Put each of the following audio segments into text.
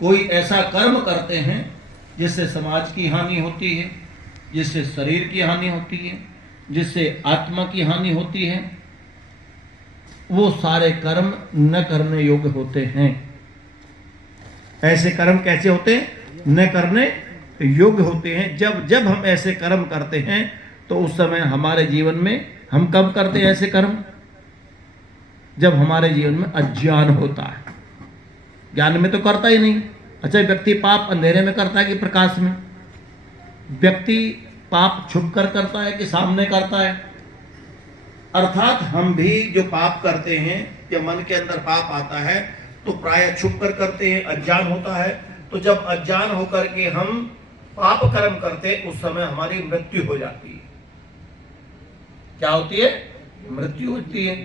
कोई ऐसा कर्म करते हैं जिससे समाज की हानि होती है, जिससे शरीर की हानि होती है, जिससे आत्मा की हानि होती है, वो सारे कर्म न करने योग्य होते हैं। ऐसे कर्म कैसे होते हैं? न करने योग्य होते हैं। जब जब हम ऐसे कर्म करते हैं तो उस समय हमारे जीवन में, हम कब करते हैं ऐसे कर्म? जब हमारे जीवन में अज्ञान होता है। ज्ञान में तो करता ही नहीं। अच्छा, व्यक्ति पाप अंधेरे में करता है कि प्रकाश में? व्यक्ति पाप छुप कर करता है कि सामने करता है? अर्थात हम भी जो पाप करते हैं, जब मन के अंदर पाप आता है तो प्राय छुप कर करते हैं, अज्ञान होता है। तो जब अज्ञान होकर के हम पाप कर्म करते, उस समय हमारी मृत्यु हो जाती है। क्या होती है? मृत्यु होती है।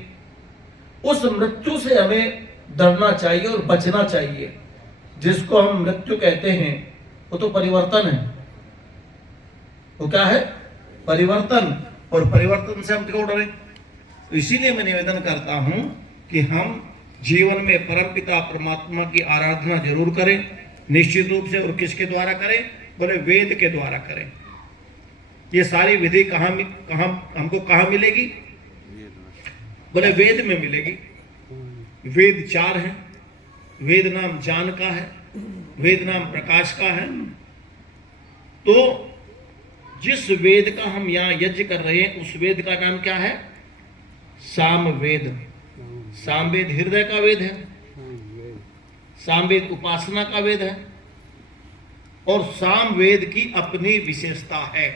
उस मृत्यु से हमें डरना चाहिए और बचना चाहिए। जिसको हम मृत्यु कहते हैं वो तो परिवर्तन है। वो क्या है? परिवर्तन। और परिवर्तन से हम क्यों डरें? इसीलिए मैं निवेदन करता हूं कि हम जीवन में परमपिता परमात्मा की आराधना जरूर करें, निश्चित रूप से। और किसके द्वारा करें? बोले वेद के द्वारा करें। ये सारी विधि हमको कहाँ मिलेगी? बोले वेद में मिलेगी। वेद 4 हैं। वेद नाम ज्ञान का है, वेद नाम प्रकाश का है। तो जिस वेद का हम यहाँ यज्ञ कर रहे हैं, उस वेद का नाम क्या है? सामवेद। सामवेद हृदय का वेद है, सामवेद उपासना का वेद है। और सामवेद की अपनी विशेषता है।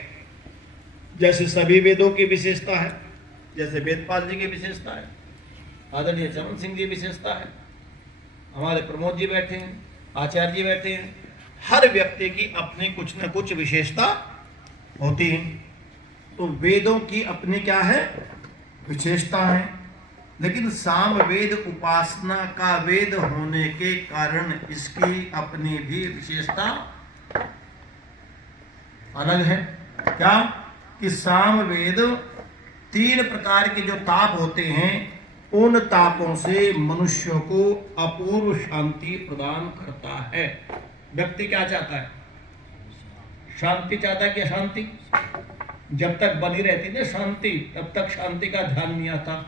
जैसे सभी वेदों की विशेषता है, जैसे वेदपाल जी की विशेषता है, आदरणीय चमन सिंह जी विशेषता है, हमारे प्रमोद जी बैठे हैं, आचार्य जी बैठे हैं। हर व्यक्ति की अपनी कुछ न कुछ विशेषता होती है। तो वेदों की अपनी क्या है? विशेषता है। लेकिन सामवेद उपासना का वेद होने के कारण इसकी अपनी भी विशेषता अलग है। क्या? कि सामवेद 3 प्रकार के जो ताप होते हैं, उन तापों से मनुष्य को अपूर्व शांति प्रदान करता है। व्यक्ति क्या चाहता है? शांति चाहता है कि अशांति? जब तक बनी रहती थी शांति, तब तक शांति का ध्यान नहीं आता।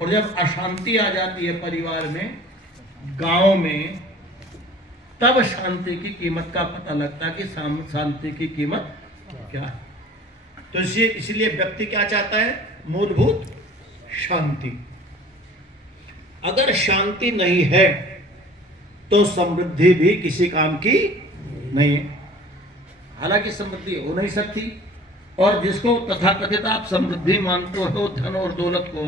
और जब अशांति आ जाती है परिवार में, गांव में, तब शांति की कीमत का पता लगता है कि शांति की कीमत क्या है। तो इसलिए व्यक्ति क्या चाहता है? मूलभूत शांति। अगर शांति नहीं है तो समृद्धि भी किसी काम की नहीं है। हालांकि समृद्धि हो नहीं सकती। और जिसको तथाकथित आप समृद्धि मानते हो, धन और दौलत को,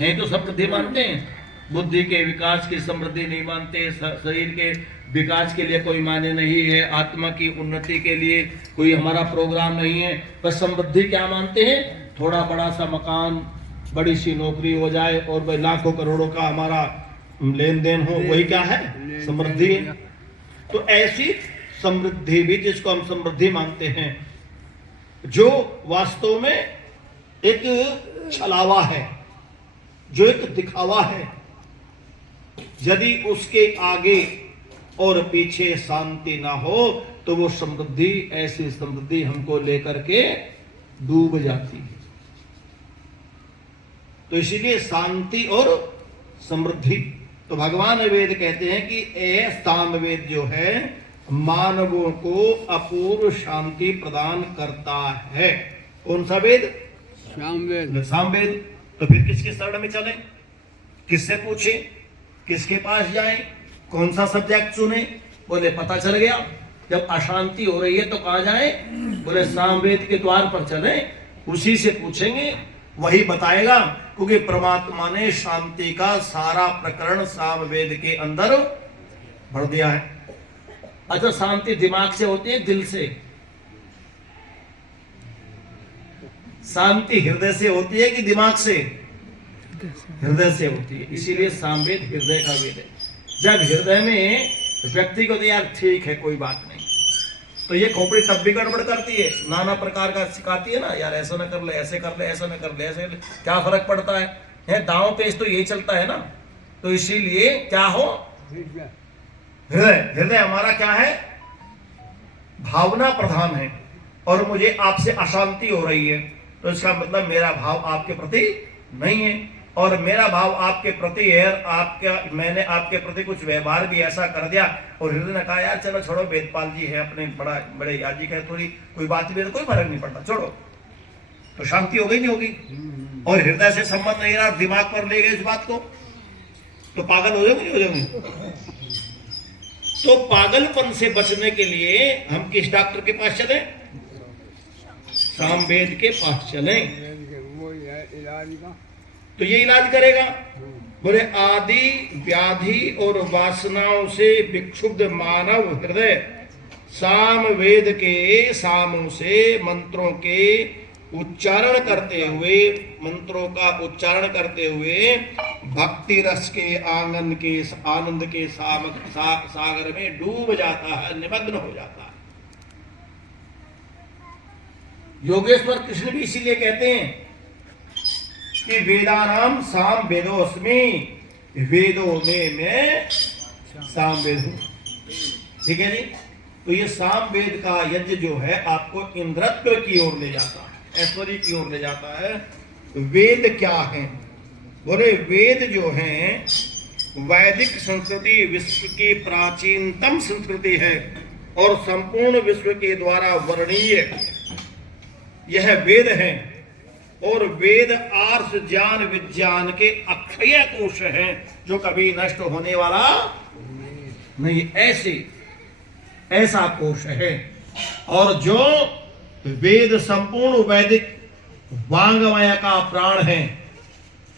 नहीं तो समृद्धि मानते हैं। बुद्धि के विकास की समृद्धि नहीं मानते, शरीर के विकास के लिए कोई मायने नहीं है, आत्मा की उन्नति के लिए कोई हमारा प्रोग्राम नहीं है। बस समृद्धि क्या मानते हैं? थोड़ा बड़ा सा मकान, बड़ी सी नौकरी हो जाए और भाई लाखों करोड़ों का हमारा लेन देन हो, वही क्या है? समृद्धि। तो ऐसी समृद्धि भी, जिसको हम समृद्धि मानते हैं, जो वास्तव में एक छलावा है, जो एक दिखावा है, यदि उसके आगे और पीछे शांति ना हो तो वो समृद्धि, ऐसी समृद्धि हमको लेकर के डूब जाती है। तो इसीलिए शांति और समृद्धि। तो भगवान वेद कहते हैं कि ए सामवेद जो है मानवों को अपूर्व शांति प्रदान करता है। कौन सा वेद? सामवेद। सामवेद। तो फिर किसके शरण में चलें? किससे पूछें? किसके पास जाएं? कौन सा सब्जेक्ट चुने? बोले पता चल गया। जब अशांति हो रही है तो कहाँ जाएं? बोले सामवेद के द्वार पर चलें, उसी से पूछेंगे, वही बताएगा। क्योंकि परमात्मा ने शांति का सारा प्रकरण सामवेद के अंदर भर दिया है। अच्छा, शांति दिमाग से होती है, दिल से? शांति हृदय से होती है कि दिमाग से? हृदय से होती है। इसीलिए सामवेद हृदय का वेद है। जब हृदय में व्यक्ति को तो यार ठीक है कोई बात नहीं, तो ये खोपड़ी तब भी गड़बड़ करती है, नाना प्रकार का सिखाती है ना, यार ऐसा ना कर ले, ऐसे कर ले, ऐसा ना कर ले, ऐसे कर ले, क्या फर्क पड़ता है? दांव पेच तो यही चलता है ना। तो इसीलिए क्या हो? हृदय हमारा क्या है? भावना प्रधान है, और मुझे आपसे अशांति हो रही है, तो इसका मतलब मेरा भाव आपके प्रति नहीं है, और मेरा भाव आपके प्रति है, मैंने आपके प्रति कुछ व्यवहार भी ऐसा कर दिया, और हृदय ने कहा यार चलो छोड़ो, वेदपाल जी है अपने बड़े याजिक है, थोड़ी कोई बात भी, कोई फर्क नहीं पड़ता, छोड़ो, तो शांति हो गई नहीं होगी। और हृदय से संबंध नहीं रहा, दिमाग पर ले गए इस बात को, तो पागल हो जाओगे, नहीं हो जाओगे? तो पागलपन से बचने के लिए हम किस डॉक्टर के पास चले? सामवेद के पास चलें, तो ये इलाज करेगा। बोले आदि व्याधि और वासनाओं से विक्षुब्ध मानव हृदय सामवेद के सामों से मंत्रों के उच्चारण करते हुए, मंत्रों का उच्चारण करते हुए भक्ति रस के आनंद के सागर में डूब जाता है, निमग्न हो जाता है। योगेश्वर कृष्ण भी इसीलिए कहते हैं कि वेदानाम साम वेदोस्मि, वेदों में मैं साम वेद हूं। ठीक है जी? तो ये साम वेद का यज्ञ जो है आपको इंद्रत्व की ओर ले जाता है, ऐश्वर्य की ओर ले जाता है। वेद क्या है? बोले वेद जो है वैदिक संस्कृति विश्व की प्राचीनतम संस्कृति है, और संपूर्ण विश्व के द्वारा वर्णीय यह वेद है, और वेद आर्ष ज्ञान विज्ञान के अक्षय कोश हैं, जो कभी नष्ट होने वाला नहीं, ऐसा कोश है। और जो वेद संपूर्ण वैदिक वांग्मय का प्राण है,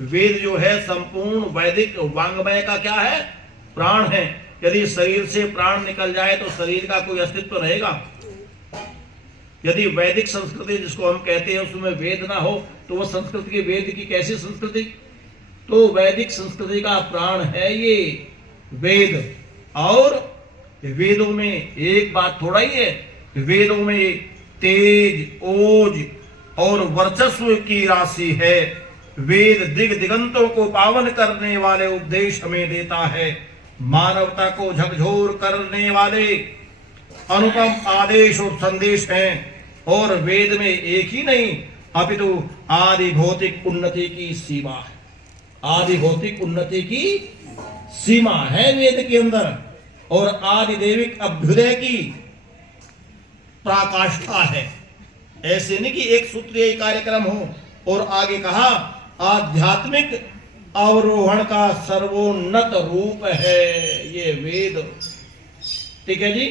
वेद जो है संपूर्ण वैदिक वांग्मय का क्या है? प्राण है। यदि शरीर से प्राण निकल जाए तो शरीर का कोई अस्तित्व रहेगा? यदि वैदिक संस्कृति जिसको हम कहते हैं उसमें वेद ना हो तो वो संस्कृति की वेद की कैसी संस्कृति? तो वैदिक संस्कृति का प्राण है ये वेद। और वेदों में एक बात थोड़ा ही है, वेदों में तेज ओज और वर्चस्व की राशि है। वेद दिगंतों को पावन करने वाले उपदेश हमें देता है, मानवता को झकझोर करने वाले अनुपम आदेश और संदेश हैं। और वेद में एक ही नहीं अपितु आदि भौतिक उन्नति की सीमा है, आदि भौतिक उन्नति की सीमा है वेद के अंदर, और आदि दैविक अभ्युदय की पराकाष्ठा है। ऐसे नहीं कि एक सूत्रीय कार्यक्रम हो। और आगे कहा आध्यात्मिक अवरोहण का सर्वोन्नत रूप है ये वेद। ठीक है जी?